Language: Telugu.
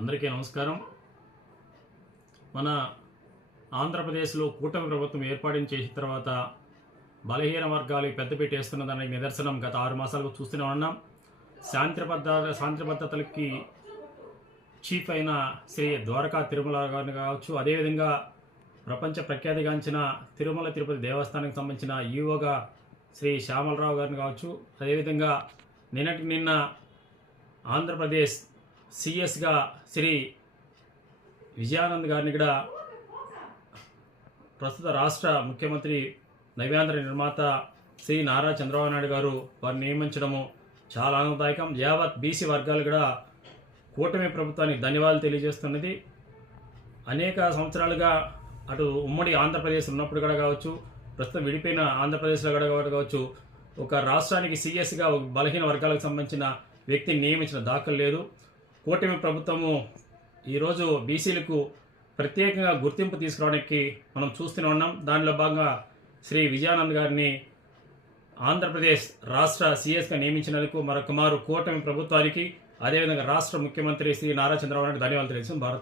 అందరికీ నమస్కారం. మన ఆంధ్రప్రదేశ్లో కూటమి ప్రభుత్వం ఏర్పాటు చేసిన తర్వాత బలహీన వర్గాలు పెద్దపీట వేస్తున్న దానికి నిదర్శనం గత 6 మాసాలుగా చూస్తూనే ఉన్నాం. శాంతి భద్రతలకి చీఫ్ అయిన శ్రీ ద్వారకా తిరుమల గారిని కావచ్చు, అదేవిధంగా ప్రపంచ ప్రఖ్యాతిగాంచిన తిరుమల తిరుపతి దేవస్థానానికి సంబంధించిన ఈవోగా శ్రీ శ్యామలరావు గారిని కావచ్చు, అదేవిధంగా నిన్న ఆంధ్రప్రదేశ్ సిఎస్గా శ్రీ విజయానంద్ గారిని కూడా ప్రస్తుత రాష్ట్ర ముఖ్యమంత్రి నవ్యాంధ్ర నిర్మాత శ్రీ నారా చంద్రబాబు నాయుడు గారు వారిని నియమించడము చాలా ఆనందదాయకం. యావత్ బీసీ వర్గాలు కూడా కూటమి ప్రభుత్వానికి ధన్యవాదాలు తెలియజేస్తున్నది. అనేక సంవత్సరాలుగా అటు ఉమ్మడి ఆంధ్రప్రదేశ్ ఉన్నప్పుడు కూడా కావచ్చు, ప్రస్తుతం విడిపోయిన ఆంధ్రప్రదేశ్లో కూడా కావచ్చు, ఒక రాష్ట్రానికి సిఎస్గా బలహీన వర్గాలకు సంబంధించిన వ్యక్తిని నియమించిన దాఖలు లేదు. కూటమి ప్రభుత్వము ఈరోజు బీసీలకు ప్రత్యేకంగా గుర్తింపు తీసుకురావడానికి మనం చూస్తూనే ఉన్నాం. దానిలో భాగంగా శ్రీ విజయానంద్ గారిని ఆంధ్రప్రదేశ్ రాష్ట్ర సిఎస్గా నియమించినందుకు మరొక మారు కూటమి ప్రభుత్వానికి, అదేవిధంగా రాష్ట్ర ముఖ్యమంత్రి శ్రీ నారా చంద్రబాబు నాయుడు ధన్యవాదాలు తెలుసు. భారత్